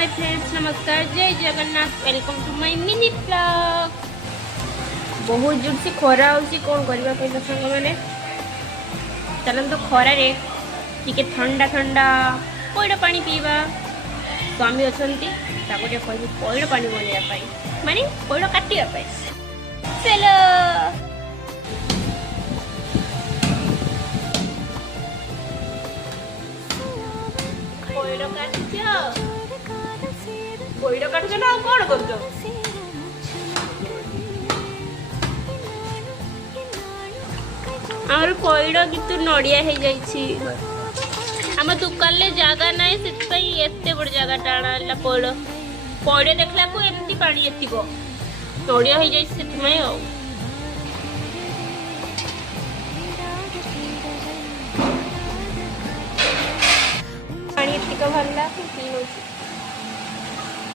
हाय friends, नमस्कार, जय Jagannath. Welcome to my mini blog. बहुत जोर से खरा होची, कौन करबा कहला संग माने। चलन तो खरा रे टिके ठंडा ठंडा पइड पानी पीवा। स्वामी अछंती ताको जे कहबी पइड पानी बनेया पाई, माने पइड काटिया पाई। चलो पइड काटियो, पइड काटछ ना कोन करछ। आमर पइड कितु नड़िया हो जाइछि। आम दुकान ले जागा नाई, सेतपई एते बड़ जागा टाणा ला पइड। पइड देखला को एमती पानी एतिबो नड़िया हो जाइछि, सेतमै आ पानी एतिक भरला पी होछि।